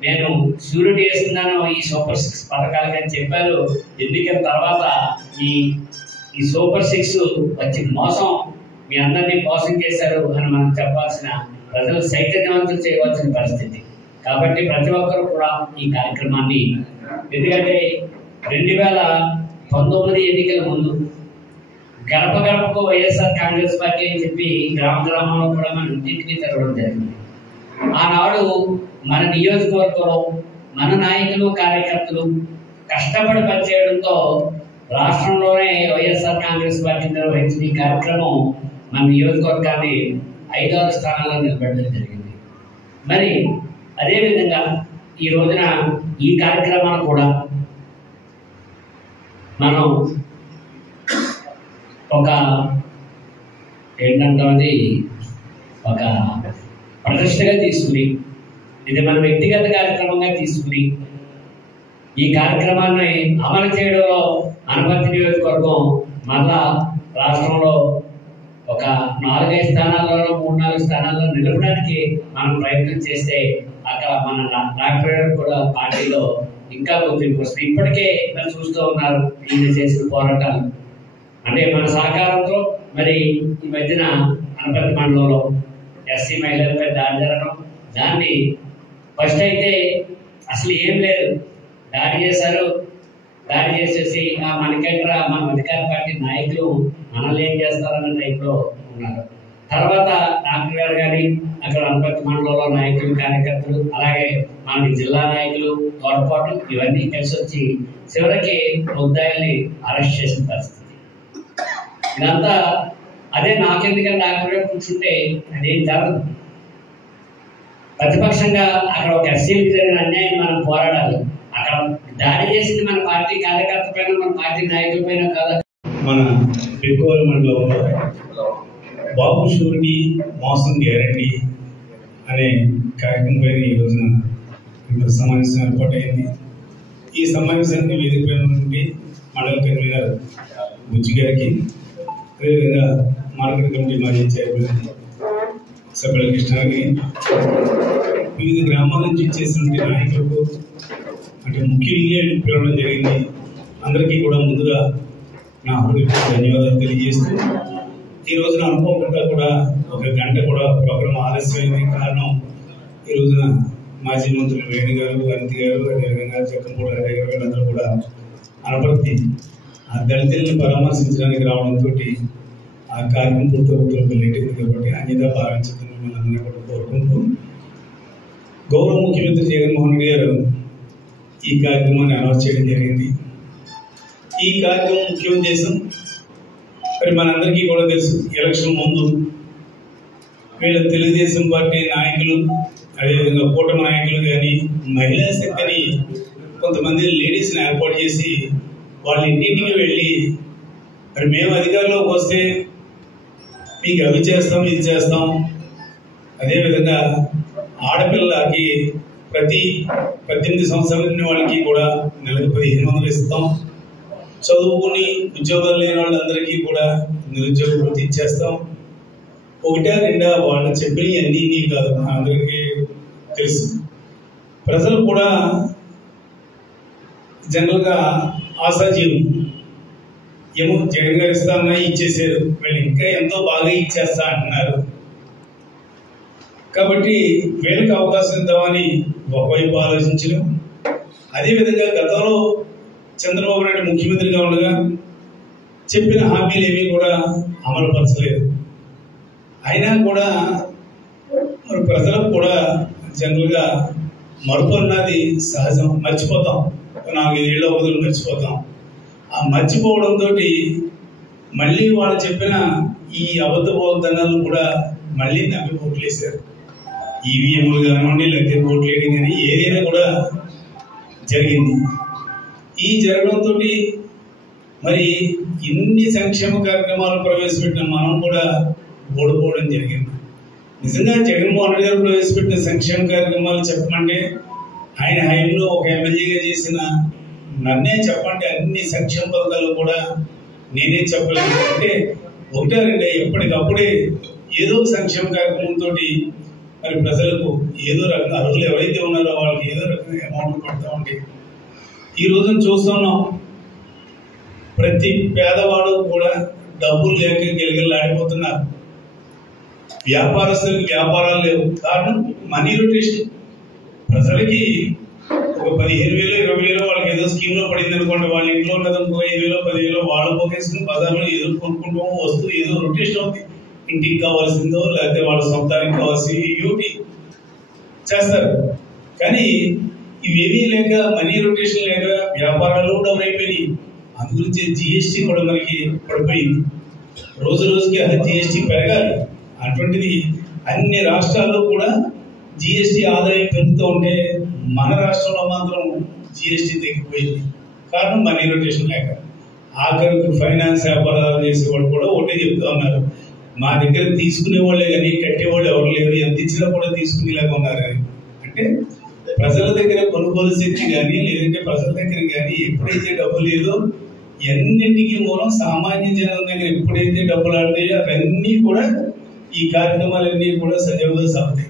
నేను షూరిటీ వేస్తున్నాను ఈ సూపర్ 6 పథకాలకి అని చెప్పారు. ఎన్నికల తర్వాత ఈ సూపర్ 6 వచ్చి మోసం, మీ అందరినీ మోసం చేశారు అని మనం చెప్పాల్సిన, ప్రజలు చైతన్యవంతులు చేయవలసిన పరిస్థితి. కాబట్టి ప్రతి ఒక్కరు కూడా ఈ కార్యక్రమాన్ని, ఎందుకంటే 2019 ఎన్నికల ముందు గడప గడపకు వైఎస్ఆర్ కాంగ్రెస్ పార్టీ అని చెప్పి గ్రామంలో కూడా మన ఇంటింటికి తిరగడం జరిగింది. ఆనాడు మన నియోజకవర్గంలో మన నాయకులు, కార్యకర్తలు కష్టపడి పనిచేయడంతో రాష్ట్రంలోనే వైఎస్ఆర్ కాంగ్రెస్ పార్టీ నిర్వహించిన ఈ కార్యక్రమం మన నియోజకవర్గాన్ని 5వ స్థానంలో నిలబెట్టడం జరిగింది. మరి అదేవిధంగా ఈ రోజున ఈ కార్యక్రమాలు కూడా మనం ఒక ఏంటంటే ఒక ప్రతిష్టగా తీసుకుని, ఇది మన వ్యక్తిగత కార్యక్రమంగా తీసుకుని ఈ కార్యక్రమాన్ని అమలు చేయడంలో అనపర్తి నియోజకవర్గం మళ్ళా రాష్ట్రంలో ఒక 4-5 స్థానాల్లోనూ 3-4 స్థానాల్లో నిలపడానికి మనం ప్రయత్నం చేస్తే అక్కడ మన డాక్టర్ కూడా పార్టీలో ఇంకా గుర్తింపు వస్తుంది. ఇప్పటికే మనం చూస్తూ ఉన్నారు ఈయన చేసిన పోరాటాలు. అంటే మన సహకారంతో మరి ఈ మధ్యన అనపర్తి మండలంలో ఎస్సీ మహిళలపై దాడి జరగడం, దాన్ని ఫస్ట్ అయితే అసలు ఏం లేదు, దాడి చేశారు, దాడి చేసేసి మనకేంట్రా మన అధికార పార్టీ నాయకులు మనల్ని ఏం చేస్తారన్న టైప్లో ఉన్నారు. తర్వాత డాక్టర్ గారు కానీ అక్కడ అనపర్తి మండలంలో నాయకులు, కార్యకర్తలు, అలాగే మన జిల్లా నాయకులు తోడ్పాటు ఇవన్నీ కలిసి వచ్చి చివరికి ముద్దాయిల్ని అరెస్ట్ చేసిన పరిస్థితి. ఇదంతా అదే నాకెందుకంటే డాక్టర్ గారు కూర్చుంటే అదేం జరగదు. ప్రతిపక్షంగా అక్కడ ఒక ఎస్సీలకు జరిగిన అన్యాయం మనం పోరాడాలి. అక్కడ దాడి చేసింది మన పార్టీ కార్యకర్త పైన, మన పార్టీ నాయకుల పైన కాదు. మన బిక్కోలు మండలంలో బాబు షూరిటీ మోసం గ్యారంటీ అనే కార్యక్రమం పైన ఈ రోజున సమావేశం ఏర్పాటైంది. ఈ సమావేశానికి వేదిక పైన నుండి మండల కన్వీనర్ బుజ్జి గారికి, అదేవిధంగా మార్కెట్ కమిటీ మాజీ చైర్మన్ సభ్యుల కృష్ణాకి, వివిధ గ్రామాల నుంచి ఇచ్చేసినటువంటి నాయకులకు అంటే ముఖ్యంగా పిలవడం జరిగింది. అందరికీ కూడా ముందుగా నా హృదయపూర్వక ధన్యవాదాలు తెలియజేస్తూ, ఈ రోజున అనుకోకుండా కూడా 1 గంట కూడా ప్రోగ్రాం ఆలస్యమైంది. కారణం ఈ రోజున మాజీ మంత్రులు వేణు గారు, అనితి గారు, అదేవిధంగా జక్కంపూడి హరి గారు వీళ్ళందరూ కూడా అనపర్తి ఆ దళితులను పరామర్శించడానికి రావడంతో ఆ కార్యక్రమం పూర్తవుతున్న లేట్ అయింది కాబట్టి అన్నిదా భావించడం మిమ్మల్ని అందరినీ కూడా కోరుకుంటూ, గౌరవ ముఖ్యమంత్రి జగన్మోహన్ రెడ్డి గారు ఈ కార్యక్రమాన్ని అనౌన్స్ చేయడం జరిగింది. ఈ కార్యక్రమం ముఖ్య ఉద్దేశం మరి మనందరికీ కూడా తెలుసు, ఎలక్షన్ ముందు వీళ్ళ తెలుగుదేశం పార్టీ నాయకులు, అదేవిధంగా కూటమి నాయకులు కానీ మహిళా శక్తిని కొంతమంది లేడీస్ని ఏర్పాటు చేసి వాళ్ళ ఇంటింటికి వెళ్ళి మరి మేము అధికారంలోకి వస్తే మీకు అవి చేస్తాం, ఇది చేస్తాం, అదేవిధంగా ఆడపిల్లలకి ప్రతి 18 సంవత్సరాల ఉన్న వాళ్ళకి కూడా నెలకు 1500 ఇస్తాం, చదువుకుని ఉద్యోగాలు లేని వాళ్ళందరికీ కూడా నిరుద్యోగ వృత్తి ఇచ్చేస్తాం. 1, 2 వాళ్ళు చెప్పినవి అన్నీ కాదు, అందరికీ తెలుసు. ప్రజలు కూడా జనరల్గా ఆశాజీవులు, ఏమో జగన్ గారు ఇస్తానన్నా ఇచ్చేసారు, వీళ్ళు ఇంకా ఎంతో బాగా ఇచ్చేస్తా అంటున్నారు కాబట్టి వీళ్ళకి అవకాశం ఇద్దామని ఒకవైపు ఆలోచించడం. అదేవిధంగా గతంలో చంద్రబాబు నాయుడు ముఖ్యమంత్రిగా ఉండగా చెప్పిన హామీలు ఏమీ కూడా అమలుపరచలేదు. అయినా కూడా మరి ప్రజలకు కూడా జనరల్గా మరుపు అన్నది సహజం, మర్చిపోతాం, 4-5 ఏళ్ళ వదులు మర్చిపోతాం. ఆ మర్చిపోవడంతో మళ్ళీ వాళ్ళు చెప్పిన ఈ అబద్ధ బోధనలు కూడా మళ్ళీ నమ్మి ఓట్లేశారు. ఈవీఎంలు కానివ్వండి, లేకపోతే ఓట్లు వేయడం కానీ ఏదైనా కూడా జరిగింది. ఈ జరగడంతో మరి ఇన్ని సంక్షేమ కార్యక్రమాలు ప్రవేశపెట్టిన మనం కూడా ఓడిపోవడం జరిగింది. నిజంగా జగన్మోహన్ రెడ్డి గారు ప్రవేశపెట్టిన సంక్షేమ కార్యక్రమాలు చెప్పమంటే ఆయన హయాంలో ఒక ఎమ్మెల్యేగా చేసిన నన్నే చెప్పండి అన్ని సంక్షేమ పథకాలు కూడా నేనే చెప్పలేను. అంటే 1, 2 ఎప్పటికప్పుడే ఏదో సంక్షేమ కార్యక్రమంతో మరి ప్రజలకు ఏదో రకంగా అర్హులు ఎవరైతే ఉన్నారో వాళ్ళకి ఏదో రకంగా అమౌంట్ పడతా ఉంటాయి. ఈ రోజున చూస్తున్నాం, ప్రతి పేదవాడు కూడా డబ్బులు లేక గిలగిలాడిపోతున్నారు. వ్యాపారస్తులకి వ్యాపారాలు లేవు. కారణం మనీ రొటేషన్. ప్రజలకి ఒక 15,000 20,000 వాళ్ళకి ఏదో స్కీమ్ లో పడింది అనుకోండి, వాళ్ళ ఇంట్లో ఉన్నది 5,000 10,000 వాళ్ళు పోగేసుకుని బజార్లో ఏదో కొనుక్కుంటాము, వస్తువు ఏదో రొటేషన్ అవుతుంది. ఇంటికి కావాల్సిందో లేకపోతే వాళ్ళ సొంతానికి కావాల్సి యూటీ చేస్తారు. కానీ ఇవేమీ లేక మనీ రొటేషన్ లేక వ్యాపారాలు డౌన్ అయిపోయినాయి. అందుగురించి జిఎస్టీ కూడా మనకి పడిపోయింది. రోజు రోజుకి అది జిఎస్టీ పెరగాలి. అటువంటిది అన్ని రాష్ట్రాల్లో కూడా జిఎస్టీ ఆదాయం పెరుగుతూ ఉంటే మన రాష్ట్రంలో మాత్రం జిఎస్టీ తగ్గిపోయింది. కారణం మనీ రొటేషన్ లేక. ఆఖరికి ఫైనాన్స్ వ్యాపారాలు చేసేవాళ్ళు కూడా ఒకటే చెప్తా ఉన్నారు, మా దగ్గర తీసుకునే వాళ్ళే కానీ కట్టేవాళ్ళు ఎవరు లేరు, ఎంత ఇచ్చినా కూడా తీసుకునేలాగా ఉన్నారు. అంటే ప్రజల దగ్గర కొనుగోలు శక్తి కానీ లేదంటే ప్రజల దగ్గర కానీ ఎప్పుడైతే డబ్బు లేదో ఎన్నింటికి మూలం సామాన్య జనం దగ్గర ఎప్పుడైతే డబ్బులు ఆడతాయో అవన్నీ కూడా ఈ కార్యక్రమాలన్నీ కూడా సజీవంగా సాగుతాయి.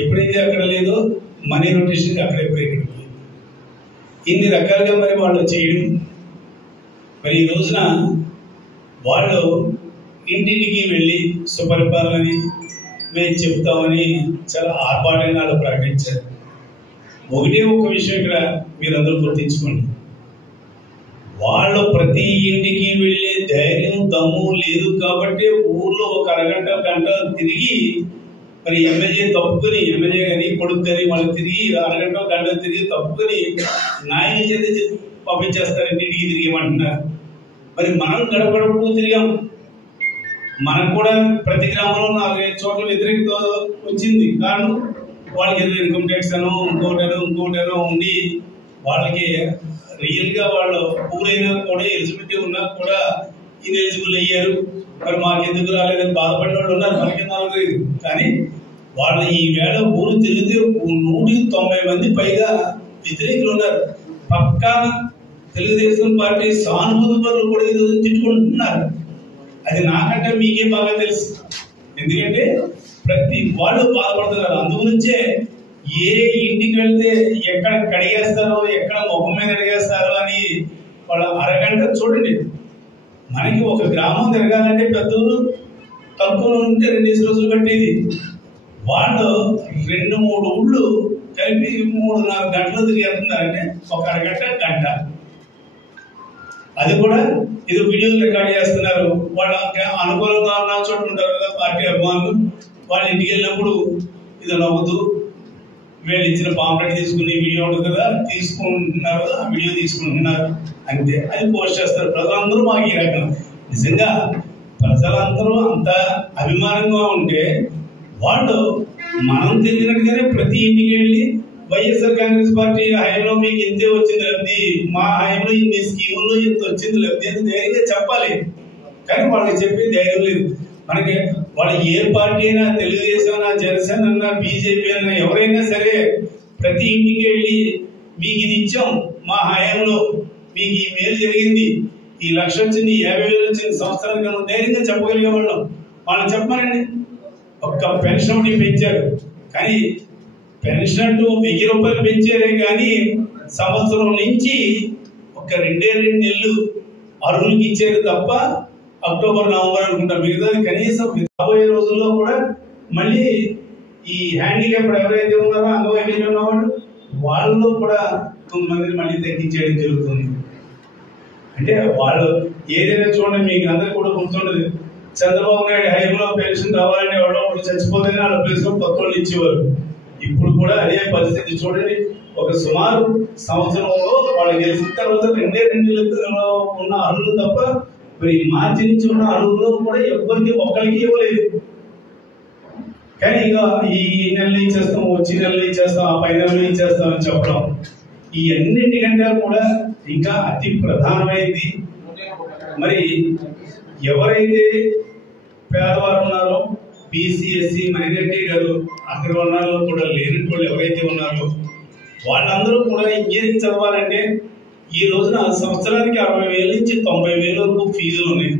ఎప్పుడైతే అక్కడ లేదో మనీ రొటేషన్ అక్కడే బ్రేక్. ఇన్ని రకాలుగా మరి వాళ్ళు చేయడం, మరి ఈ రోజున వాళ్ళు ఇంటింటికి వెళ్ళి సుపరిపాలనని మేము చెప్తామని చాలా ఆర్భాటంగా వాళ్ళు ప్రకటించారు. ఒకటే ఒక విషయం ఇక్కడ మీరందరూ గుర్తించుకోండి, వాళ్ళు ప్రతి ఇంటికి వెళ్ళే ధైర్యం దమ్ము లేదు కాబట్టి ఊర్లో ఒక అరగంట గంట తిరిగి మరి ఎమ్మెల్యే తప్పుకొని, ఎమ్మెల్యే కానీ కొడుకు కానీ వాళ్ళు తిరిగి అరగంట గంట తిరిగి తప్పుకొని నాయకుల చేత పంపించేస్తారు, ఇంటికి తిరిగిమంటున్నారు. మరి మనం గడపడపు తిరిగాం, మనకు కూడా ప్రతి గ్రామంలో 4-5 చోట్ల వ్యతిరేకత వచ్చింది. కారణం వాళ్ళకి ఏదో ఇన్కమ్ ట్యాక్స్ అనో ఇంకోటనో ఉండి వాళ్ళకి రియల్ గా వాళ్ళు ఊరైనా కూడా ఎలిజిబిలిటీ ఉన్నా కూడా ఇన్ఎలిజిబుల్ అయ్యారు. మరి మాకెందుకు రాలేదని బాధపడిన వాళ్ళు ఉన్నారు, మనకి 4-5. కానీ వాళ్ళు ఈ వేళ ఊరు తిరిగితే 190 మంది పైగా వ్యతిరేకులు ఉన్నారు. పక్కా తెలుగుదేశం పార్టీ సానుభూతి పనులు కూడా ఈరోజు తిట్టుకుంటున్నారు. అది నాకంటే మీకే బాగా తెలుసు. ఎందుకంటే ప్రతి వాళ్ళు బాధపడుతున్నారు. అందుగురించే ఏ ఇంటికి వెళ్తే ఎక్కడ కడిగేస్తారో, ఎక్కడ ముఖం మీద అడిగేస్తారో అని వాళ్ళ అరగంట చూడండి. మనకి ఒక గ్రామం తిరగాలంటే పెద్దలు తక్కువ ఉంటే 2 రోజులు పట్టేది. వాళ్ళు 2-3 ఊళ్ళు కలిపి 3-4 గంటలు తిరిగేస్తున్నారంటే ఒక అరగంట గంట. అది కూడా ఇది వీడియోలు రికార్డ్ చేస్తున్నారు. వాళ్ళ అనుకూలంగా ఉన్న చోట ఉంటారు కదా పార్టీ అభిమానులు, వాళ్ళ ఇంటికి వెళ్ళినప్పుడు ఇది నవ్వుతూ వీళ్ళు ఇచ్చిన పాంప్లెట్ తీసుకుని వీడియో ఉంటుంది కదా, తీసుకుంటున్నారు కదా, ఆ వీడియో తీసుకుంటున్నారు అంతే. అది పోస్ట్ చేస్తారు. ప్రజలందరూ మాకు ఈ రకం. నిజంగా ప్రజలందరూ అంత అభిమానంగా ఉంటే వాళ్ళు మనం తిరిగినట్టుగానే ప్రతి ఇంటికి వెళ్ళి వైఎస్ఆర్ కాంగ్రెస్ పార్టీ హయాంలో మీకు ఇంతే వచ్చింది లబ్ధి, మా హయాంలో ఇన్ని స్కీముల్లో ఇంత వచ్చింది లబ్ధి అని ధైర్యంగా చెప్పాలి. కానీ వాళ్ళకి చెప్పే ధైర్యం లేదు. మనకి వాళ్ళు ఏ పార్టీ అయినా, తెలుగుదేశం అన్నా, జనసేన అన్నా, బీజేపీ అన్నా, ఎవరైనా సరే ప్రతి ఇంటికి వెళ్ళి మీకు ఇది ఇచ్చాం, మా హయాంలో మీకు ఈ మేలు జరిగింది, ఈ 1,00,000 వచ్చింది, 50,000 వచ్చింది సంవత్సరానికి మనం ధైర్యంగా చెప్పగలిగే వాళ్ళం. వాళ్ళని చెప్పారండి. ఒక్క పెన్షన్ ఒకటి పెంచారు, కానీ పెన్షన్ అంటూ 1,000 రూపాయలు పెంచారే కానీ సంవత్సరం నుంచి ఒక 2 నెలలు అర్హులకి ఇచ్చారు తప్ప అక్టోబర్ నవంబర్ అనుకుంటా. మిగతాది కనీసం రాబోయే రోజుల్లో కూడా మళ్ళీ ఈ హ్యాండిక్యాప్ ఎవరైతే ఉన్నారో, అంగవైకల్యం ఉన్నవాళ్ళు, వాళ్ళలో కూడా కొంతమందిని మళ్ళీ తగ్గించేయడం జరుగుతుంది. అంటే వాళ్ళు ఏదైనా చూడండి, మీకు అందరికి కూడా గుర్తుండదు, చంద్రబాబు నాయుడు హయాంలో పెన్షన్ కావాలని ఎవరో ఒకటి చచ్చిపోతేనే వాళ్ళ ప్లేస్ లో కొత్త వాళ్ళు ఇచ్చేవారు. ఇప్పుడు కూడా అదే పరిస్థితి. చూడండి, ఒక సుమారు సంవత్సరంలో వాళ్ళు గెలిచిన తర్వాత 2 నెలలు ఉన్న అర్హులు తప్ప మరి మార్చి నుంచి ఉన్న అర్హులు కూడా ఎవరికి ఒక్కరికి ఇవ్వలేదు. కానీ ఇక ఈ నెలలో ఇచ్చేస్తాం, వచ్చే నెలలో ఇచ్చేస్తాం, ఆ పై నెలలో ఇచ్చేస్తాం అని చెప్పడం, ఈ అన్నింటికంటే కూడా ఇంకా అతి ప్రధానమైనది మరి ఎవరైతే పేదవారు ఉన్నారో, బీసీ, ఎస్సీ, మైనారిటీ గారు, అగ్రవర్ణాల్లో కూడా లేని వాళ్ళు ఎవరైతే ఉన్నారో వాళ్ళందరూ కూడా ఇంజనీరింగ్ చదవాలంటే ఈ రోజున సంవత్సరానికి 60,000 నుంచి 90,000 వరకు ఫీజులు ఉన్నాయి.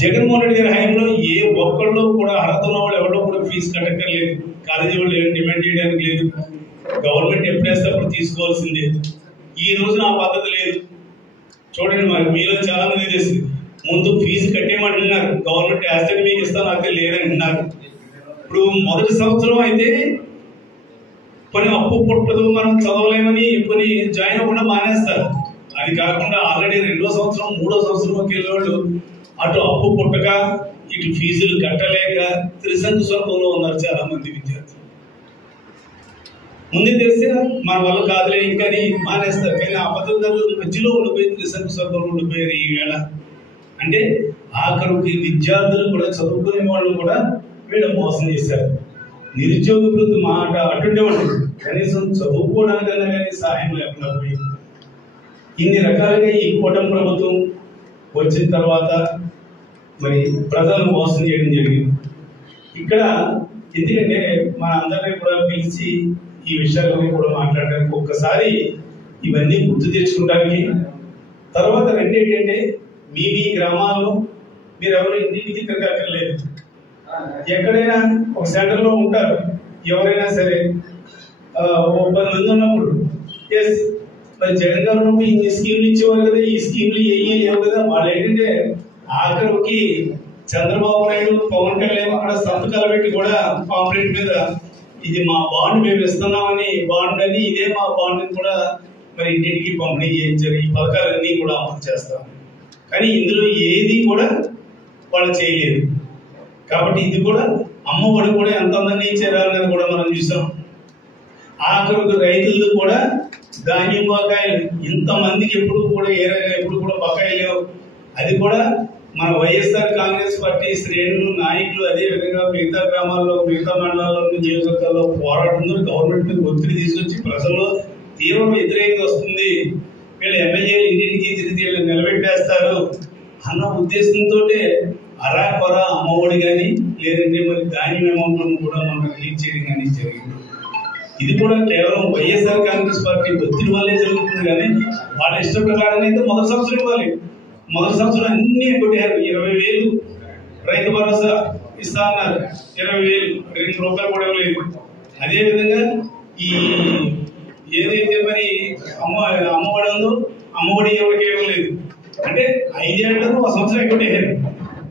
జగన్మోహన్ రెడ్డి గారి హయాంలో ఏ ఒక్కళ్ళు కూడా అర్హత ఉన్న వాళ్ళు ఎవరో కూడా ఫీజు కట్టక్కర్లేదు. కాలేజీ వాళ్ళు ఏం డిమాండ్ చేయడానికి లేదు. గవర్నమెంట్ ఎప్పుడేస్తే అప్పుడు తీసుకోవాల్సిందే. ఈ రోజున ఆ పద్ధతి లేదు. చూడండి, మరి మీలో చాలా మంది తెలిసి ముందు ఫీజు కట్టేయమంటున్నారు, గవర్నమెంట్ యాసిడ్ మీకు ఇస్తాను అక్కడ లేదంటున్నారు. ఇప్పుడు మొదటి సంవత్సరం అయితే కొన్ని అప్పు పుట్టదు, మనం చదవలేమని కొన్ని జాయిన్ అవ్వకుండా మానేస్తారు. అది కాకుండా ఆల్రెడీ 2వ సంవత్సరం 3వ సంవత్సరంలోకి వెళ్ళేవాళ్ళు అటు అప్పు పుట్టక ఇటు ఫీజులు కట్టలేక త్రిశంకు స్వర్గంలో ఉన్నారు చాలా మంది విద్యార్థులు. ముందే తెలిస్తే మన వల్ల కాదులే ఇంకా మానేస్తారు. కానీ ఆ పద్ధతులు మధ్యలో ఉండిపోయి త్రిశంకు స్వర్గంలో ఉండిపోయారు ఈ వేళ. అంటే ఆఖరికి విద్యార్థులు కూడా, చదువుకునే వాళ్ళు కూడా వీళ్ళు మోసం చేశారు. నిరుద్యోగ వృద్ధి మాట అటుండేవాళ్ళు, కనీసం చదువుకోవడానికన్నా కానీ సహాయం లేకుండా పోయింది. ఇన్ని రకాలుగా ఈ కూటమి ప్రభుత్వం వచ్చిన తర్వాత మరి ప్రజలను మోసం చేయడం జరిగింది. ఇక్కడ ఎందుకంటే మన అందరినీ కూడా పిలిచి ఈ విషయాలన్నీ కూడా మాట్లాడడానికి, ఒక్కసారి ఇవన్నీ గుర్తు తెచ్చుకోవడానికి, తర్వాత రెండేంటంటే మీ గ్రామాల్లో మీరు ఎవరు ఇంటికి తిరగక్కర్లేదు. ఎక్కడైనా ఒక సెంటర్లో ఉంటారు ఎవరైనా సరే, 10 మంది ఉన్నప్పుడు ఎస్ మరి జగన్ గారు ఉన్నప్పుడు ఇన్ని స్కీమ్లు ఇచ్చేవారు కదా, ఈ స్కీమ్లు ఏమీ లేవు కదా. వాళ్ళు ఏంటంటే ఆఖరికి చంద్రబాబు నాయుడు, పవన్ కళ్యాణ్ అక్కడ సంతకాలు పెట్టి కూడా పాంప్లెట్ మీద ఇది మా బాండ్ మేము ఇస్తున్నామని, బాండ్ అని, ఇదే మా బాండ్ కూడా మరి ఇంటింటికి పంపిణీ చేయించారు. ఈ పథకాలన్నీ కూడా అమలు చేస్తాం. కానీ ఇందులో ఏది కూడా వాళ్ళు చేయలేదు. కాబట్టి ఇది కూడా అమ్మఒడి కూడా ఎంత అందరినీ ఇచ్చారా అనేది కూడా మనం చూసాం. ఆఖరికి రైతులు కూడా ధాన్యం బకాయిలు ఇంతమందికి ఎప్పుడు కూడా ఎప్పుడు కూడా బకాయిలు లేవు. అది కూడా మన వైఎస్ఆర్ కాంగ్రెస్ పార్టీ శ్రేణులు, నాయకులు, అదే విధంగా మిగతా గ్రామాల్లో, మిగతా మండలాల్లో, నియోజకవర్గాల్లో పోరాడుతూ గవర్నమెంట్ మీద ఒత్తిడి తీసుకొచ్చి ప్రజల్లో తీవ్ర వ్యతిరేకత వస్తుంది, వీళ్ళు ఎమ్మెల్యేలు ఇంటింటికి తిరిగి నిలబెట్టేస్తారు అన్న ఉద్దేశంతో అరాకొర అమ్మఒడి కానీ లేదంటే మరి ధాన్యం అమౌంట్ కూడా మనం రిలీజ్ చేయడం కానీ జరిగింది. ఇది కూడా కేవలం వైఎస్ఆర్ కాంగ్రెస్ పార్టీ ఒత్తిడి వల్లే జరుగుతుంది కానీ వాళ్ళ ఇష్ట ప్రకారం అయితే మొదటి సంవత్సరం ఇవ్వాలి. మొదటి సంవత్సరం అన్ని కొట్టారు. 20,000 రైతు భరోసా ఇస్తా అన్నారు, 20,000 2 రూపాయలు కూడా ఇవ్వలేదు. అదేవిధంగా ఈ ఏదైతే మరి అమ్మఒడి ఉందో అమ్మఒడి ఎవరికి ఇవ్వలేదు. అంటే 5 ఏళ్లకు ఒక సంవత్సరం కొట్టేశారు.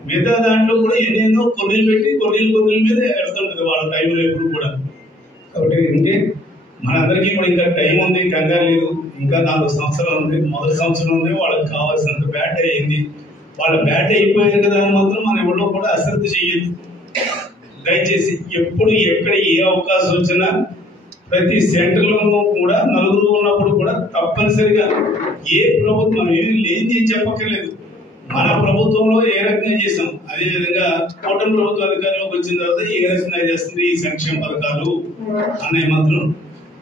మిగతా దాంట్లో కూడా ఎన్నెన్నో కొర్రీలు పెట్టి కొర్రీల మీద వెళ్తుంటది వాళ్ళ టైంలో ఎప్పుడు కూడా. కాబట్టి ఏంటంటే మనందరికీ కూడా ఇంకా టైం ఉంది, కంగారు లేదు. ఇంకా 4 సంవత్సరాలు ఉంది. మొదటి సంవత్సరం ఉంది, వాళ్ళకి కావాల్సినంత బ్యాట్ అయ్యింది. వాళ్ళ బ్యాట్ అయిపోయారు కదా అని మాత్రం మనం ఎవరో కూడా అశ్రద్ధ చేయొద్దు. దయచేసి ఎప్పుడు ఎక్కడ ఏ అవకాశం వచ్చినా ప్రతి సెంటర్లోనూ కూడా నలుగురు ఉన్నప్పుడు కూడా తప్పనిసరిగా ఏ ప్రభుత్వం ఏమి లేని చెప్పక్కర్లేదు. మన ప్రభుత్వంలో ఏ రకంగా చేసాం, అదేవిధంగా కూటమి ప్రభుత్వ అధికారంలోకి వచ్చిన తర్వాత ఏ రకంగా చేస్తుంది ఈ సంక్షేమ పథకాలు అన్నవి మాత్రం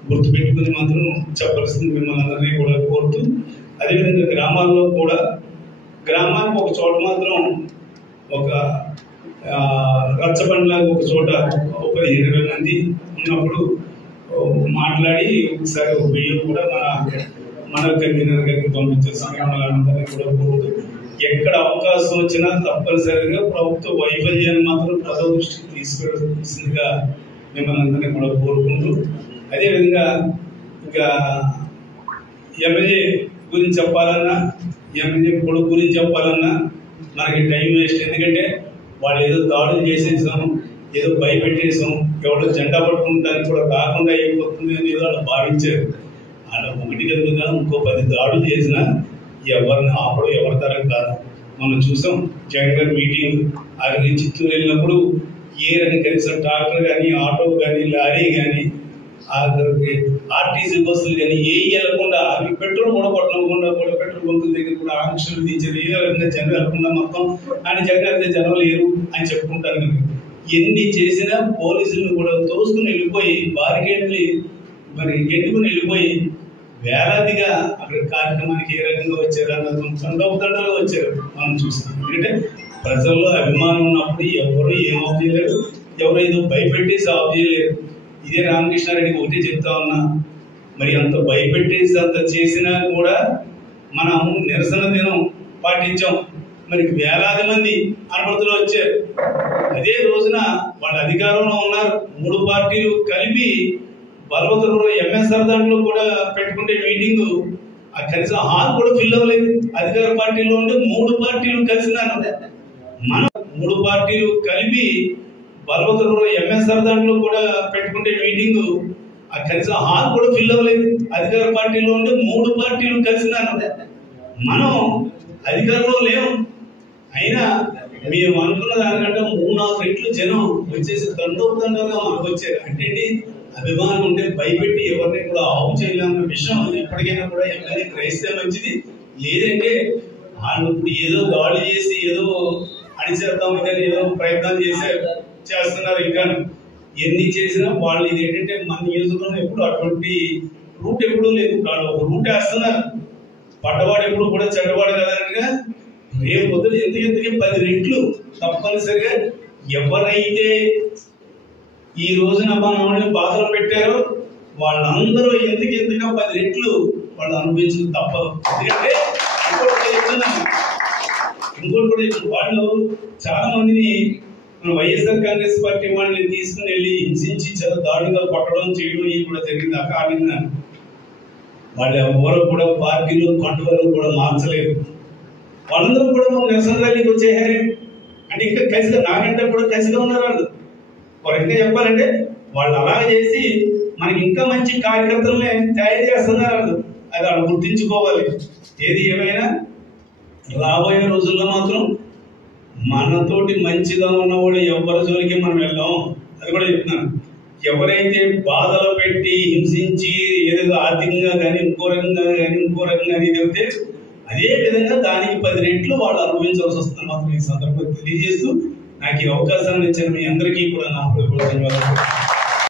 గుర్తుపెట్టుకుని మాత్రం చెప్పాల్సింది మిమ్మల్ని అందరినీ కూడా కోరుతూ, అదేవిధంగా గ్రామాల్లో కూడా గ్రామానికి ఒక చోట మాత్రం ఒక రచ్చబండలాగా ఒక చోట 15-20 మంది ఉన్నప్పుడు మాట్లాడి ఒకసారి ఒక బియ్యం కూడా మన కన్వీనర్ గారికి పంపించాల్సింది అందరినీ కూడా కోరుతూ, ఎక్కడ అవకాశం వచ్చినా తప్పనిసరిగా ప్రభుత్వ వైఫల్యాన్ని మాత్రం ప్రజల దృష్టికి తీసుకెళ్లాల్సిందిగా మిమ్మల్ని అందరినీ కూడా కోరుకుంటూ, అదేవిధంగా ఇంకా ఎమ్మెల్యే గురించి చెప్పాలన్నా ఎమ్మెల్యే కొడుకు గురించి చెప్పాలన్నా మనకి టైం వేస్ట్. ఎందుకంటే వాళ్ళు ఏదో దాడులు చేసేసాం, ఏదో భయపెట్టేసాం, ఎవడో జెండా పట్టుకుంటానికి కూడా కాకుండా అయిపోతుంది అని ఏదో వాళ్ళు భావించారు. అలా ఒకటి కనుక ఇంకో 10 దాడులు చేసినా ఎవరిని ఆపడం ఎవరి తరం కాదు. మనం చూసాం జగన్ గారి మీటింగ్ అక్కడి చిత్తూరు వెళ్ళినప్పుడు ఏ రకం కనీసం ట్రాక్టర్ కానీ ఆటో కానీ లారీ కానీ ఆర్టీసీ బస్సులు కానీ ఏ వెళ్ళకుండా అవి పెట్రోల్ కూడా కొట్టకుండా కూడా పెట్రోల్ బంకుల దగ్గర కూడా ఆంక్షలు విధించారు. ఏ రకంగా జనం వెళ్ళకుండా మొత్తం ఆయన జగన్ అయితే జనం లేరు అని చెప్పుకుంటారు. కనుక ఎన్ని చేసినా పోలీసులను కూడా తోసుకుని వెళ్ళిపోయి బారికేడ్ని మరి గెట్టుకుని వెళ్ళిపోయి వేలాదిగా అక్కడ కార్యక్రమానికి ఏ రకంగా వచ్చారు అన్నది తండోపతండలో వచ్చారు మనం చూస్తాం. ఎందుకంటే ప్రజల్లో అభిమానం ఉన్నప్పుడు ఎవరు ఏం ఆఫ్ చేయలేరు, ఎవరు ఏదో భయపెట్టేసి ఆఫ్ చేయలేరు. ఇదే రామకృష్ణారెడ్డికి ఒకటే చెప్తా ఉన్నా, మరి అంత భయపెట్టేసి అంత చేసినా కూడా మనం నిరసన దినం పాటించాం. మరి వేలాది మంది అనుమతులు వచ్చారు. అదే రోజున వాళ్ళ అధికారంలో ఉన్నారు. 3 పార్టీలు కలిపి బలవంతుడు ఎంఎస్ఆర్ దాంట్లో కూడా పెట్టుకుంటే మీటింగ్ కనీసం హాల్ కూడా ఫిల్ అవ్వలేదు. అధికార పార్టీలో ఉంటే 3 పార్టీలు కలిసినారు. మనం 3 పార్టీలు కలిపి బలవంతుడు ఎంఎస్ఆర్ దాంట్లో కూడా పెట్టుకుంటే మీటింగ్ కనీసం హాల్ కూడా ఫిల్ అవ్వలేదు. అధికార పార్టీలో ఉంటే 3 పార్టీలు కలిసినారు. మనం అధికారంలో లేవు. అయినా మేము అనుకున్న దానికంటే 3-4 రెట్లు జనం వచ్చేసి తండోపతండోగా మనకు వచ్చారు. అంటే అభిమానం ఉంటే భయపెట్టి ఎవరిని కూడా ఆపు చేయలేమన్న విషయం ఎప్పటికైనా కూడా ఎమ్మెల్యే గ్రహిస్తే మంచిది. లేదంటే వాళ్ళు ఇప్పుడు ఏదో దాడి చేసి ఏదో అణిచేద్దాం ఇదని ఏదో ప్రయత్నం చేస్తున్నారు. ఇంకా ఎన్ని చేసినా వాళ్ళు ఇది ఏంటంటే మన నియోజకవర్గంలో ఎప్పుడు అటువంటి రూట్ ఎప్పుడూ లేదు. వాళ్ళు ఒక రూట్ వేస్తున్నారు. పడ్డవాడు ఎప్పుడు కూడా చెడ్డవాడు కదనగా రేపు పొద్దున ఎందుకంతకి 10 రెట్లు తప్పనిసరిగా ఎవరైతే ఈ రోజున మనల్ని బాధలు పెట్టారో వాళ్ళందరూ ఎందుకంతగా 10 రెట్లు వాళ్ళు అనుభవించడం తప్పదు. ఎందుకంటే ఇంకోటి కూడా వాళ్ళు చాలా మందిని వైఎస్ఆర్ కాంగ్రెస్ పార్టీ వాళ్ళని తీసుకుని వెళ్ళి హింసించి చాలా దారుణంగా కొట్టడం చేయడం ఇవి కూడా జరిగింది. ఆ కారణంగా వాళ్ళు ఎవరు కూడా పార్టీలు కంటువలు కూడా మార్చలేదు. వాళ్ళందరూ కూడా నిరసన ర్యాలీకి వచ్చేయారు. అంటే ఇంకా కలిసిగా నాకంటే కూడా కలిసిగా ఉన్నారు. వాళ్ళు ఒక రకంగా చెప్పాలంటే వాళ్ళు అలా చేసి మనకి ఇంకా మంచి కార్యకర్తలనే తయారు చేస్తున్నారు. అది వాళ్ళు గుర్తించుకోవాలి. ఏది ఏమైనా రాబోయే రోజుల్లో మాత్రం మనతోటి మంచిగా ఉన్నవాళ్ళు ఎవరి జోలికి మనం వెళ్ళాం. అది కూడా చెప్తున్నాను. ఎవరైతే బాధలు పెట్టి హింసించి ఏదో ఆర్థికంగా కానీ ఇంకో రకంగా కానీ చెబితే అదే విధంగా దానికి 10 రెట్లు వాళ్ళు అనుభవించాల్సి వస్తుందని మాత్రం ఈ సందర్భంగా తెలియజేస్తూ నాకు ఈ అవకాశాన్ని ఇచ్చిన మీ అందరికీ కూడా నా హృదయపూర్వక ధన్యవాదాలు.